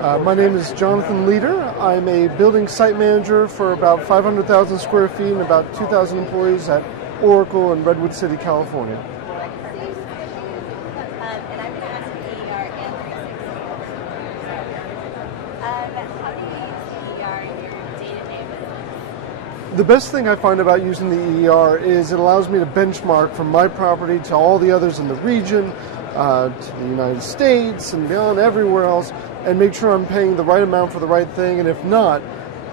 My name is Jonathan Leader. I'm a building site manager for about 500,000 square feet and about 2,000 employees at Oracle in Redwood City, California. And I'm going to ask you EER and 360. How do you use EER in your day-to-day business? The best thing I find about using the EER is it allows me to benchmark from my property to all the others in the region, to the United States and beyond, everywhere else, and make sure I'm paying the right amount for the right thing. And if not,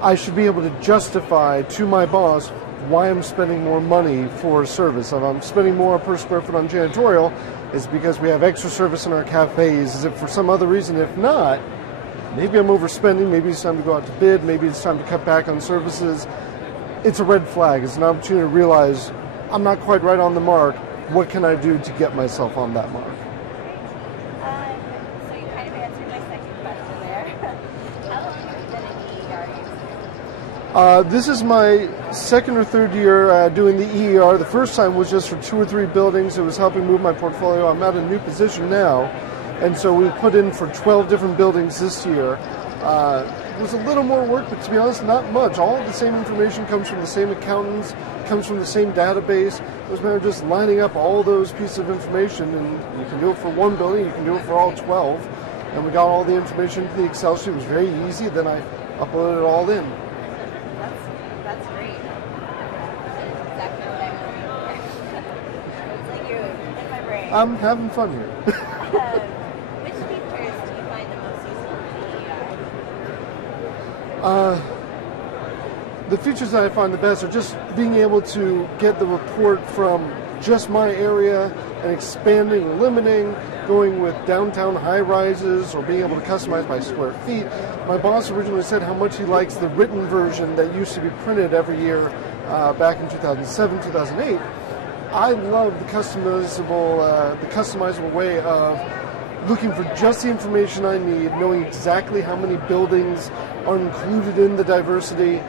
I should be able to justify to my boss why I'm spending more money for a service. If I'm spending more per square foot on janitorial, it's because we have extra service in our cafes. Is it for some other reason? If not, maybe I'm overspending, maybe it's time to go out to bid, maybe it's time to cut back on services. It's a red flag. It's an opportunity to realize I'm not quite right on the mark. What can I do to get myself on that mark? So you kind of answered my second question there. How long have you been an EER user? This is my second or third year doing the EER. The first time was just for 2 or 3 buildings. It was helping move my portfolio. I'm at a new position now, and so we put in for 12 different buildings this year. It was a little more work, but to be honest, not much. All of the same information comes from the same accountants, comes from the same database. It was a matter of just lining up all those pieces of information, and you can do it for one building, you can do it for all 12. And we got all the information into the Excel sheet. It was very easy. Then I uploaded it all in. That's great. That's exactly what I'm doing. It's like you're in my brain. I'm having fun here. Which features do you find the most useful in EER? The features that I find the best are just being able to get the report from just my area and expanding or limiting, going with downtown high-rises or being able to customize by square feet. My boss originally said how much he likes the written version that used to be printed every year back in 2007, 2008. I love the customizable way of looking for just the information I need, knowing exactly how many buildings are included in the diversity,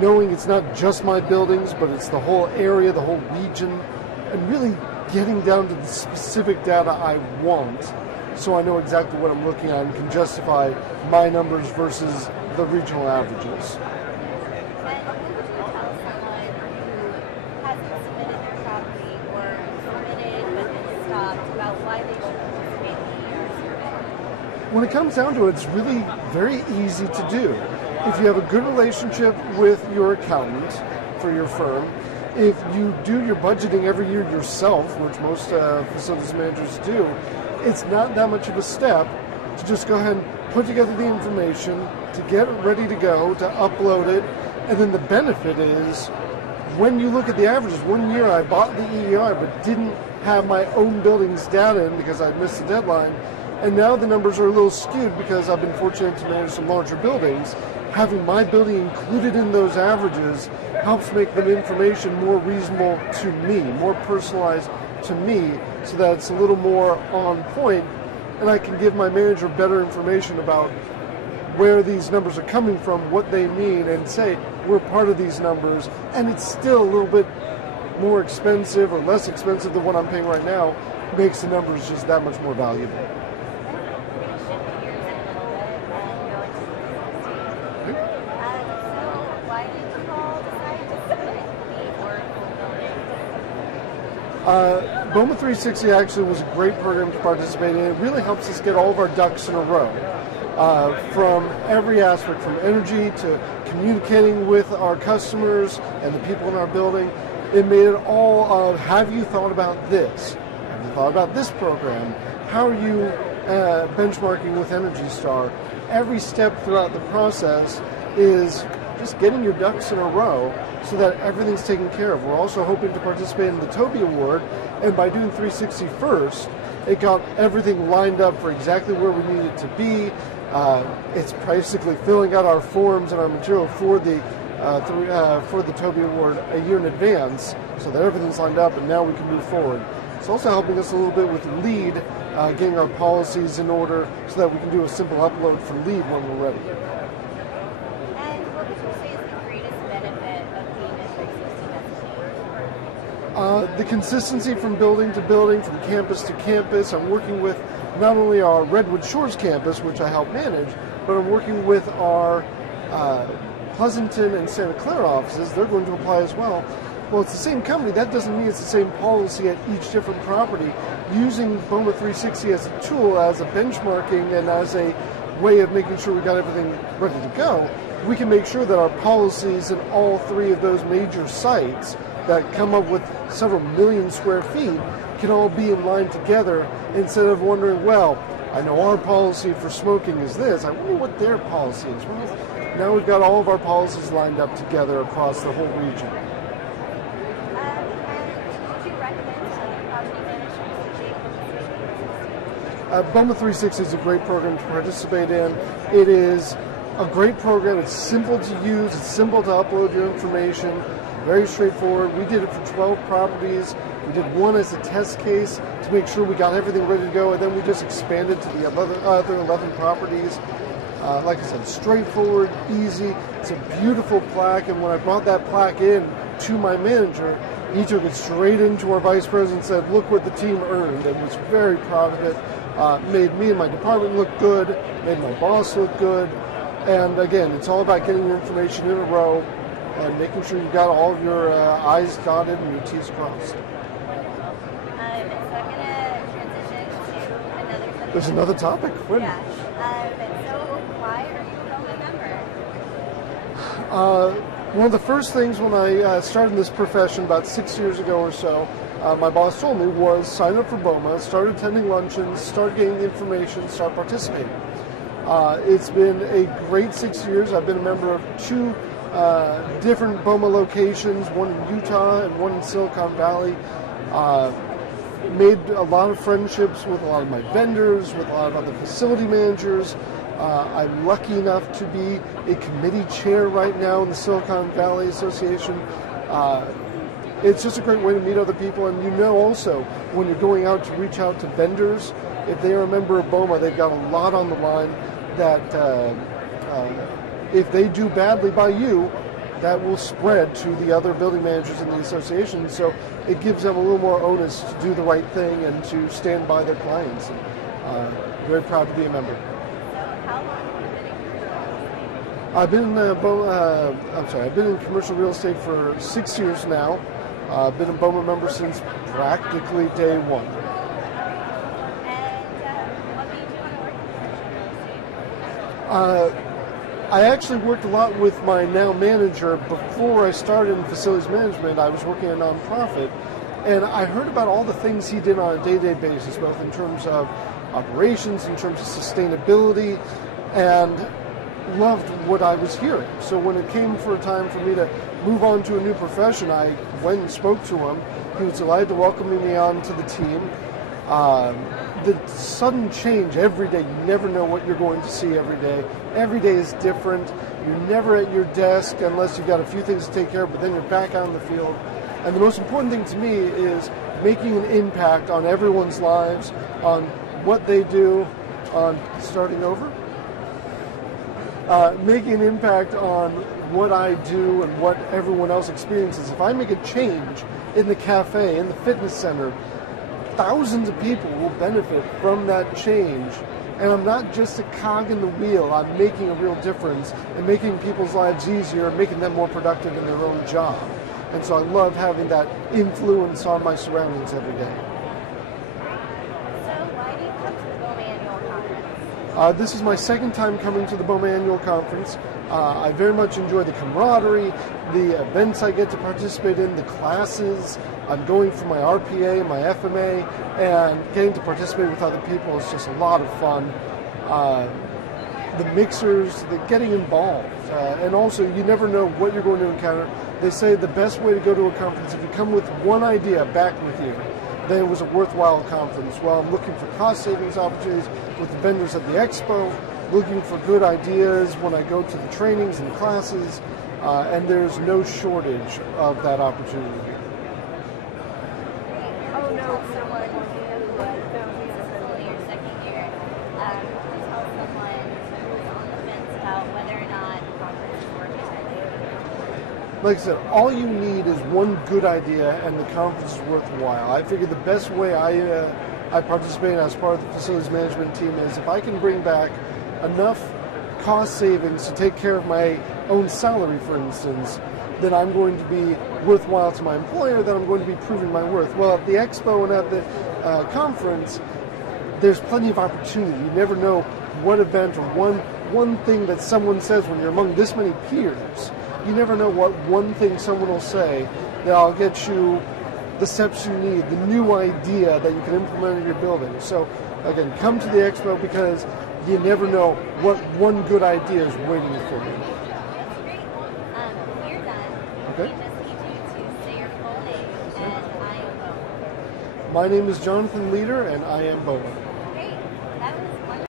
knowing it's not just my buildings, but it's the whole area, the whole region, and really getting down to the specific data I want so I know exactly what I'm looking at and can justify my numbers versus the regional averages. And what would you tell someone who hasn't submitted their property or submitted but then stopped about why they should participate in the EER survey? When it comes down to it, it's really very easy to do. If you have a good relationship with your accountant for your firm, if you do your budgeting every year yourself, which most facilities managers do, it's not that much of a step to just go ahead and put together the information, to get it ready to go, to upload it, and then the benefit is when you look at the averages. One year I bought the EER but didn't have my own building's data in because I missed the deadline, and now the numbers are a little skewed because I've been fortunate to manage some larger buildings. Having my building included in those averages helps make the information more reasonable to me, more personalized to me, so that it's a little more on point, and I can give my manager better information about where these numbers are coming from, what they mean, and say, we're part of these numbers, and it's still a little bit more expensive or less expensive than what I'm paying right now, makes the numbers just that much more valuable. BOMA 360 actually was a great program to participate in. It really helps us get all of our ducks in a row. From every aspect, from energy to communicating with our customers and the people in our building. It made it all of, have you thought about this? Have you thought about this program? How are you benchmarking with Energy Star? Every step throughout the process is just getting your ducks in a row so that everything's taken care of. We're also hoping to participate in the Toby Award, and by doing 360 first, it got everything lined up for exactly where we need it to be. It's basically filling out our forms and our material for the Toby Award a year in advance, so that everything's lined up, and now we can move forward. It's also helping us a little bit with LEED, getting our policies in order so that we can do a simple upload for LEED when we're ready. And what would you say is the greatest benefit of being a 360 messaging? The consistency from building to building, from campus to campus. I'm working with not only our Redwood Shores campus, which I help manage, but I'm working with our Pleasanton and Santa Clara offices. They're going to apply as well. Well, it's the same company. That doesn't mean it's the same policy at each different property. Using BOMA 360 as a tool, as a benchmarking, and as a way of making sure we got everything ready to go, we can make sure that our policies in all three of those major sites that come up with several million square feet can all be in line together, instead of wondering, well, I know our policy for smoking is this, I wonder what their policy is. Well, now we've got all of our policies lined up together across the whole region. Would you recommend other property managers to take BOMA 360 is a great program to participate in. It is a great program. It's simple to use. It's simple to upload your information. Very straightforward. We did it for 12 properties. We did one as a test case to make sure we got everything ready to go, and then we just expanded to the other 11 properties. Like I said, straightforward, easy. It's a beautiful plaque, and when I brought that plaque in to my manager, he took it straight into our vice president and said, look what the team earned, and was very proud of it. Made me and my department look good, made my boss look good, and again, it's all about getting your information in a row and making sure you've got all of your I's dotted and your T's crossed. So I'm going to transition to another subject. There's another topic. Yeah. So why are you a BOMA member? One of the first things when I started this profession about 6 years ago or so, my boss told me was sign up for BOMA, start attending luncheons, start getting information, start participating. It's been a great 6 years. I've been a member of two different BOMA locations, one in Utah and one in Silicon Valley. Made a lot of friendships with a lot of my vendors, with a lot of other facility managers. I'm lucky enough to be a committee chair right now in the Silicon Valley Association. It's just a great way to meet other people, and you know also when you're going out to reach out to vendors, if they are a member of BOMA, they've got a lot on the line that if they do badly by you, that will spread to the other building managers in the association. So it gives them a little more onus to do the right thing and to stand by their clients. Very proud to be a member. How long have you been in commercial? I've been in commercial real estate for 6 years now. I've been a BOMA member since practically day one. And what made you want to work in commercial real estate? I actually worked a lot with my now manager. Before I started in facilities management, I was working at a nonprofit, and I heard about all the things he did on a day-to-day basis, both in terms of operations, in terms of sustainability, and loved what I was hearing. So when it came for a time for me to move on to a new profession, I went and spoke to him. He was delighted to welcome me on to the team. The sudden change every day, you never know what you're going to see every day. Every day is different. You're never at your desk unless you've got a few things to take care of, but then you're back out in the field. And the most important thing to me is making an impact on everyone's lives, on what they do, on starting over. Making an impact on what I do and what everyone else experiences. If I make a change in the cafe, in the fitness center, thousands of people will benefit from that change. And I'm not just a cog in the wheel. I'm making a real difference and making people's lives easier and making them more productive in their own job. And so I love having that influence on my surroundings every day. So why do you come to the BOMA annual conference? This is my second time coming to the BOMA annual conference. I very much enjoy the camaraderie, the events I get to participate in, the classes. I'm going for my RPA, my FMA, and getting to participate with other people is just a lot of fun. The mixers, the getting involved, and also you never know what you're going to encounter. They say the best way to go to a conference, if you come with one idea back with you, then it was a worthwhile conference. Well, I'm looking for cost savings opportunities with the vendors at the expo, looking for good ideas when I go to the trainings and classes, and there's no shortage of that opportunity. Oh no, someone who was only your second year. Tell someone who's on the fence about whether or not the conference is worth attending. Like I said, all you need is one good idea and the conference is worthwhile. I figure the best way I I participate as part of the facilities management team is if I can bring back enough cost savings to take care of my own salary, for instance, then I'm going to be worthwhile to my employer, then I'm going to be proving my worth. Well, at the expo and at the conference, there's plenty of opportunity. You never know what event or one thing that someone says when you're among this many peers. You never know what one thing someone will say that'll get you the steps you need, the new idea that you can implement in your building. So again, come to the expo because you never know what one good idea is waiting for you. That's great. You're done. Okay. I just need you to say your full name, and I am BOMA. My name is Jonathan Leader, and I am BOMA.